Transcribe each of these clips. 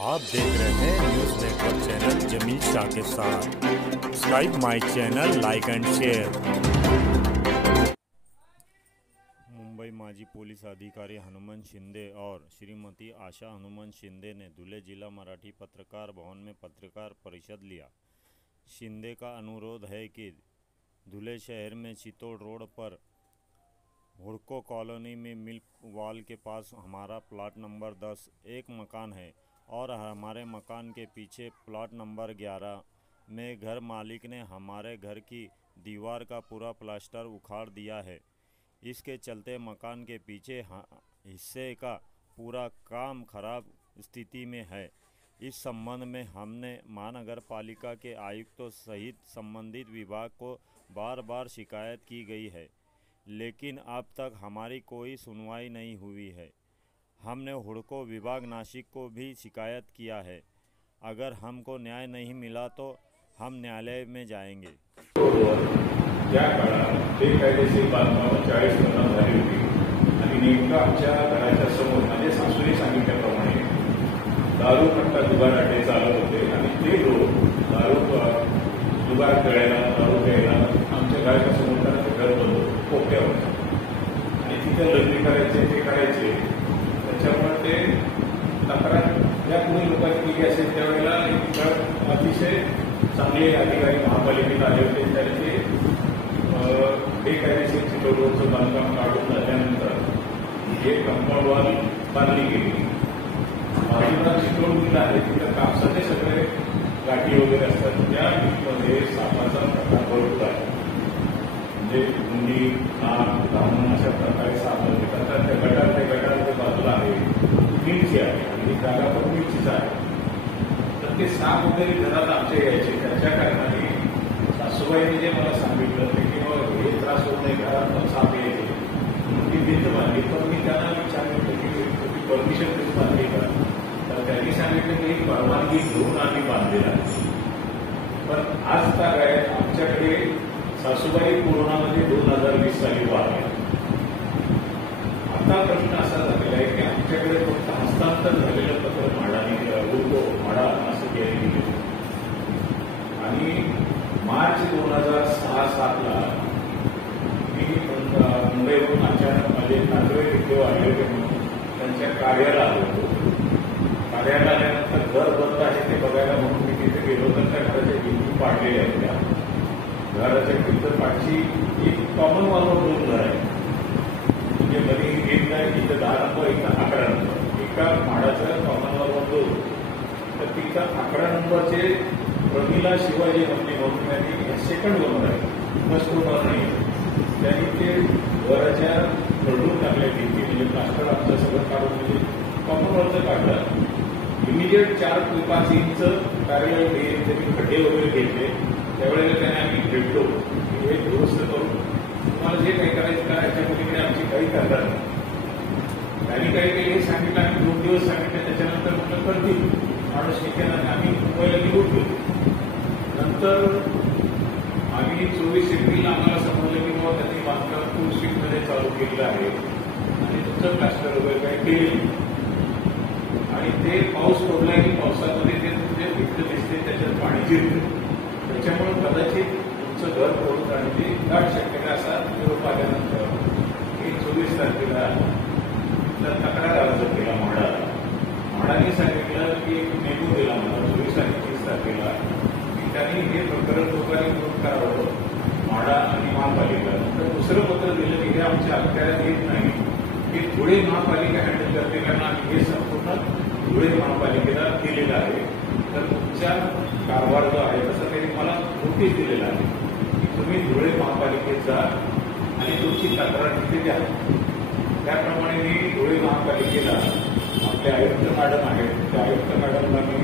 आप देख रहे हैं news network channel Jameel Shah के साथ। Subscribe my channel, like and share. Mumbai माजी पुलिस अधिकारी हनुमंत शिंदे और श्रीमती आशा हनुमंत शिंदे ने धुले जिला मराठी पत्रकार भवन में पत्रकार परिषद लिया। शिंदे का अनुरोध है कि धुले शहर में चितौड़ रोड पर हुडको कॉलोनी में मिल्क वॉल के पास हमारा प्लाट नंबर 10 एक मकान है और हमारे मकान के पीछे प्लाट नंबर 11 में घर मालिक ने हमारे घर की दीवार का पूरा प्लास्टर उखाड़ दिया है। इसके चलते मकान के पीछे हिस्से का पूरा काम खराब स्थिति में है। इस संबंध में हमने महानगर पालिका के आयुक्तों सहित संबंधित विभाग को बार बार शिकायत की गई है, लेकिन अब तक हमारी कोई सुनवाई नहीं हुई है। हमने हुडको विभाग नासिक को भी शिकायत किया है। अगर हमको न्याय नहीं मिला तो हम न्यायालय में जाएंगे। त्या काळात बेकायदेशीर बांधकामं 40 टन झाली होती आणि नेमकं आमच्या घराच्या समोर म्हणजे सासूने सांगितल्याप्रमाणे दारू पट्टा दुकान अड्डे चालत होते आणि ते लोक दारू दुकान खेळायला दारू प्यायला आमच्या घराच्या समोर त्यांचं घर बंद कोपऱ्यावर आणि तिथे लग्न करायचे ते करायचे। त्याच्यामुळे ते तक्रार या कुणी लोकांनी केली असेल त्यावेळेला एक अतिशय चांगले अधिकारी महापालिकेत आले होते। त्यांनी बेकायदेशीर चितौडचं बांधकाम काढून झाल्यानंतर हे कंपाऊंड वॉल बांधली गेली। बाजूला चितौड मिल आहे तिथं कापसाचे सगळे गाठी वगैरे असतात, त्या मिलमध्ये सापाचा प्रकार भरपूर आहे। म्हणजे मुंडी नाक धामण अशा प्रकारे साप येतात। त्या गटार बाजूला आहे मिरची आहे आणि जागा पण मिरचीच आहे। तर ते साप वगैरे घरात आमच्या यायचे। त्याच्या कारणाने सासूबाईंनी जे मला सांगितलं ते की बाबा हे त्रास होत नाही, घरात पण साप यायचे म्हणून ती भिंत बांधली। पण मी त्यांना विचारलं की परमिशन कधी बांधली का, तर त्यांनी सांगितलं की परवानगी घेऊन आम्ही बांधलेला आहे। पण आज काय आहे, आमच्याकडे सासूबाई कोरोनामध्ये 2020 साली वारल्या। आता प्रश्न असा झालेला आहे की आमच्याकडे फक्त हस्तांतर झालेलं पत्र म्हाडा असं केलं गेलं आणि मार्च 2006-07ला मी मुंबईवरून अचानक माझे नातेवाईक इथे आले होते म्हणून त्यांच्या कार्याला आलो होतो। कार्याला आल्यानंतर घर बंद आहे ते बघायला म्हणून मी तिथे गेलो तर त्या घराच्या भिंती पाडलेल्या आहेत। त्या घराच्या भिंत पाठची एक कॉमन वॉलवर 2 घर आहे, म्हणजे मध्ये एक आहे तिथं 10 नंबर इथं 11 नंबर एका म्हाडाचं कॉमन वॉलवर 2, तर तिथं 11 नंबरचे प्रमिला शिवाजी मंदिर म्हणून त्यांनी सेकंड ओनर आहे, फर्स्ट ओनर नाही। त्यांनी ते घराच्या रडून टाकल्या भिंती, म्हणजे प्लास्टर आमचं सगळं काढून म्हणजे कॉमन वॉलचं काढलं। इमिजिएट 4 ते 5 इंच कार्यालय त्यांनी खड्डे वगैरे घेतले। त्यावेळेला त्यांनी आम्ही भेटलो की हे दुरुस्त करून तुम्हाला जे काही करायचं का याच्या पलीकडे आमची काही करणार नाही। त्यांनी काही काही हे सांगितलं, आम्ही 2 दिवस सांगितले, त्याच्यानंतर म्हटलं करतील माणूस निघेल आणि आम्ही मुंबईला निघून गेलो। नंतर आम्ही 24 एप्रिलला आम्हाला समजलं की बाबा त्यांनी बांधकाम फुल स्पीडमध्ये चालू केलेलं आहे आणि तुमचं प्लास्टर वगैरे काही केले आणि ते पाऊस पडला की पावसामध्ये ते तुमचे भिंत दिसते त्याच्यात पाणी जिरते, त्याच्यामुळे कदाचित तुमचं घर पडून जाण्याची दाट शक्यता असा निरोप आल्यानंतर मी 24 तारखेला तक्रार अर्ज केला म्हाडाने सांगितलं की मेमो दिला मला 24 आणि 30 तारखेला की त्यांनी हे प्रकरण लोकांनी विरोध करावं म्हाडा आणि महापालिका। तर दुसरं पत्र दिलं की हे आमच्या अखत्यारात येत नाही, की धुळे महापालिका हँडल करते, कारण आम्ही हे संपूर्ण धुळे महापालिकेला दिलेलं आहे। तर तुमच्या कारभार जो आहे तसं त्यांनी मला नोटीस दिलेला आहे की तुम्ही धुळे महापालिकेत जा आणि तुमची तक्रार तिथे द्या। त्याप्रमाणे मी धुळे महापालिकेला आपले आयुक्त मॅडम आहेत, त्या आयुक्त मॅडमला मी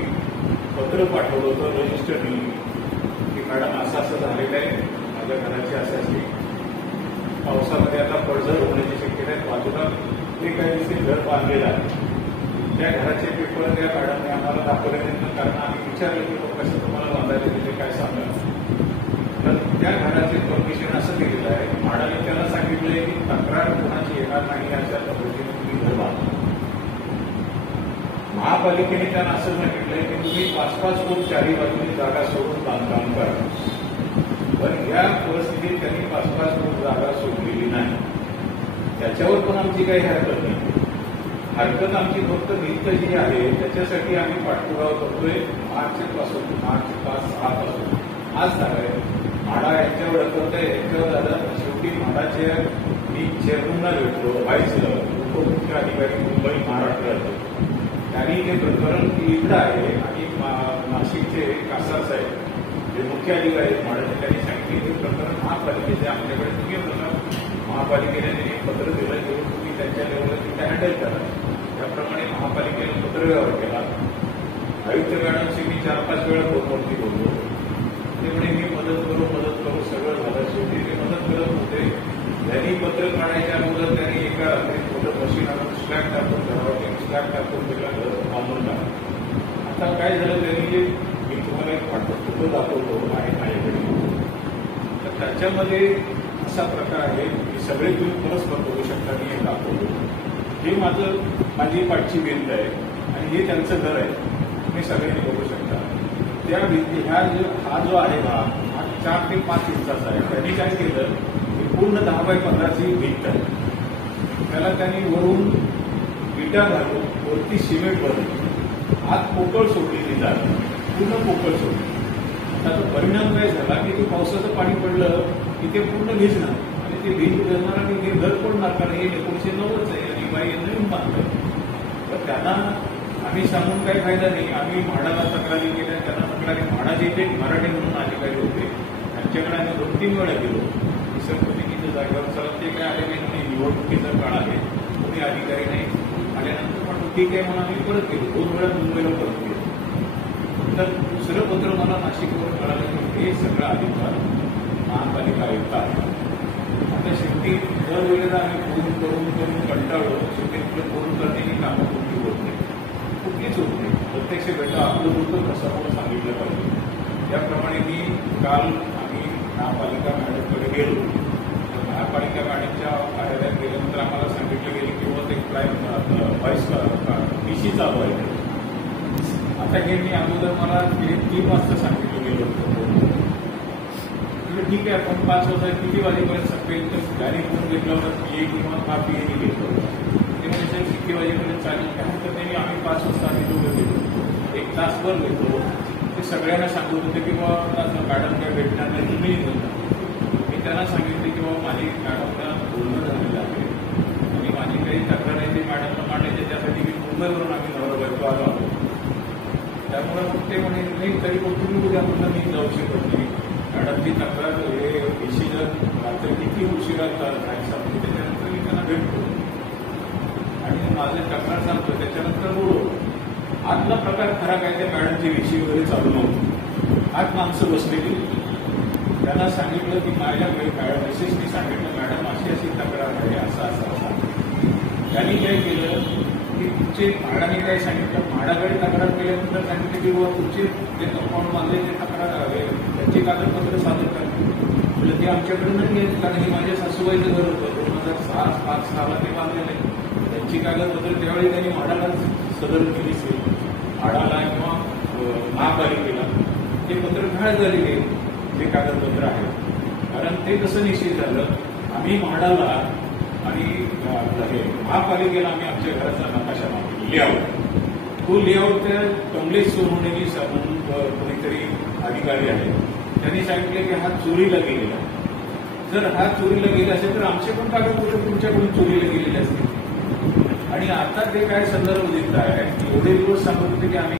पत्र पाठवलं होतं रजिस्टरनी की मॅडम असं असं झालेलं आहे, माझ्या घराची असाची पावसामध्ये आता पडझड होण्याची शक्यता आहे, बाजूला बेकायदेशीर घर बांधलेलं आहे। त्या घराचे पेपर त्या मॅडमने आम्हाला दाखवले नाही, कारण आम्ही विचारलं की कसं तुम्हाला बांधायला तिथे काय सांगा, तर त्या घराचे परमिशन असं केलेलं आहे। म्हाडाने त्याला सांगितलंय की तक्रार कोणाची येणार नाही अशा पद्धतीने तुम्ही घर बांधा। महापालिकेने त्यांना असं सांगितलंय की तुम्ही 5-5 फूट चारी बाजूने जागा सोडून बांधकाम करा. पण या परिस्थितीत त्यांनी 5-5 फूट जागा सोडलेली नाही. त्याच्यावर पण आमची काही हरकत नाही. हरकत आमची फक्त भिंत जी आहे त्याच्यासाठी आम्ही पाठपुरावा करतोय मार्च 5-6 पासून. आज आहे म्हाडा यांच्यावर ढकलत आहे. यांच्यावर दादा शेवटी म्हाडाचे मी चेअरमनला भेटलो, व्हाईस उपमुख्य अधिकारी मुंबई महाराष्ट्राचे. त्यांनी हे प्रकरण इकडं आहे आणि नाशिकचे कासार साहेब जे मुख्य अधिकारी आहेत म्हाडाचे त्यांनी सांगितले हे प्रकरण महापालिकेचे आमच्याकडे तुम्ही प्रकार महापालिकेने एक पत्र दिलं जेव्हा तुम्ही त्यांच्या लेवलला तिथे हँडल करा. त्याप्रमाणे महापालिकेने पत्रव्यवहार केला. आयुक्त मॅडमशी मी 4-5 वेळा फोनवरती बोललो. ते म्हणे मी मदत करू सगळं झालं. शेवटी ते मदत करत होते. त्यांनी पत्र काढायच्या अगोदर त्यांनी एका रात्रीत मोठं मशीन आणून स्लॅब टाकून घरावर स्लॅब टाकून त्याला घर बांधून टाकलं. आता काय झालं त्यांनी मी तुम्हाला एक फोटो दाखवतो आहे माझ्याकडे. तर त्याच्यामध्ये असा प्रकार आहे की सगळे तुम्ही परस्पर बघू शकता. मी हे दाखवतो. हे माझी पाठची भिंत आहे आणि हे त्यांचं घर आहे. तुम्ही सगळ्यांनी बघू शकता. त्या भिंती हा जो आहे हा 4 ते 5 इंचाचा आहे. त्यांनी काय केलं पूर्ण 10 बाय 15ची भिंत आहे. त्याला त्यांनी वरून विटा घालून वरती सिमेंट भरली. आत पोकळ सोडली ती जागा पूर्ण पोकळ सोडली. त्याचा परिणाम काय झाला की ते पावसाचं पाणी पडलं की ते पूर्ण भिजणार आणि ते भिंत भिजणार आणि ते घर पडणार. कारण हे 1990च आहे आणि बाई नवीन बांधलं. तर त्यांना आम्ही सांगून काही फायदा नाही. आम्ही म्हाडाला तक्रारी केल्या. त्यांना तक्रारी म्हाडाचे ते मराठी म्हणून अधिकारी होते त्यांच्याकडे आम्ही 2-3 वेळा गेलो. समितीच्या जागेवर चला ते काय आले नाही. निवडणुकीचा काळ आहे कोणी अधिकारी नाही. आल्यानंतर पण ठीक आहे म्हणून आम्ही परत गेलो. 2 वेळा मुंबईला परत गेलो. तर दुसरं पत्र मला नाशिकवरून कळालं की हे सगळं अधिकार महापालिका आयुक्त आहे. आता शेवटी दरवेळेला आम्ही फोन करून कंटाळलो. शेवटी फोन करणे ही कामं कुठली होत नाही. कुठलीच होत नाही. प्रत्यक्ष भेटा आपलं होतं कसं आपण सांगितलं पाहिजे. त्याप्रमाणे मी काल आम्ही महापालिका मॅडमकडे गेलो. तर महापालिका मॅडमच्या कार्यालयात गेल्यानंतर आम्हाला सांगितलं गेलं की ते व्हाईस PC चालू आहे. आता हे मी अगोदर मला 3 वाजता सांगितलं गेलं होतं. ठीक आहे आपण 5 वाजता किती वाजेपर्यंत सकाळी तर गाडी फोन घेतला होता PA किंवा हा PA घेतला होता. ते म्हणजे किती वाजेपर्यंत चालेल काय तर त्यांनी आम्ही 5 वाजता आम्ही दोघं घेतो. 1 तासभर घेतो. ते सगळ्यांना सांगत होते की बाबा मॅडम काय भेटणार नाही तुम्ही बोलता. मी त्यांना सांगितले की बाबा माझी मॅडमला बोलणं झालेलं आहे आणि माझी काही तक्रार आहे ते मॅडमला मांडायचे. त्यासाठी मी मुंबईवरून आम्ही नवरा बायको आलो आहोत. त्यामुळे मग ते म्हणे नाही तरी पण तुम्ही उद्या म्हणलं मी जाऊ शकत नाही. मॅडमची तक्रार हे डिसिजन रात्री किती उशिरा नाही सांगतो. त्याच्यानंतर मी त्यांना भेटतो आणि माझे तक्रार सांगतो. त्याच्यानंतर बोलू आतला प्रकार खरा काय त्या मॅडमचे विषय वगैरे चालू नव्हते. आत माणसं बसलेली. त्यांना सांगितलं की माझ्या मेसेजनी सांगितलं मॅडम अशी अशी तक्रार आहे असं. त्यांनी काय केलं की तुमचे म्हाडाने काय सांगितलं म्हाडाकडे तक्रार केल्यानंतर सांगितलं की बाबा तुमचे जे कंपाऊंड बांधले ते तक्रार त्यांची कागदपत्र सादर करा. म्हणजे ते आमच्याकडे नाही आहेत कारण हे माझ्या सासूबाईचं घर होतं. 2005-6 ते बांधलेलं आहे. त्यांची कागदपत्र त्यावेळी त्यांनी म्हाडाला सदर केली असेल. म्हाडाला किंवा महापालिकेला ते पत्र घाळ झालेले जे कागदपत्र आहेत. कारण ते कसं निश्चित झालं आम्ही म्हाडाला आणि महापालिकेला आम्ही आमच्या घराचा नकाशा मागवला लेआउट. तो लेआउट त्या कमलेश सोनवणे म्हणून कोणीतरी अधिकारी आहे त्यांनी सांगितले की हा चोरीला गेलेला. जर हा चोरीला गेला असेल तर आमचे पण कागदपत्र तुमच्याकडून चोरीला गेलेले असतील. आणि आता ते काय संदर्भ देत आहे की एवढे दिवस सांगत होते की आम्ही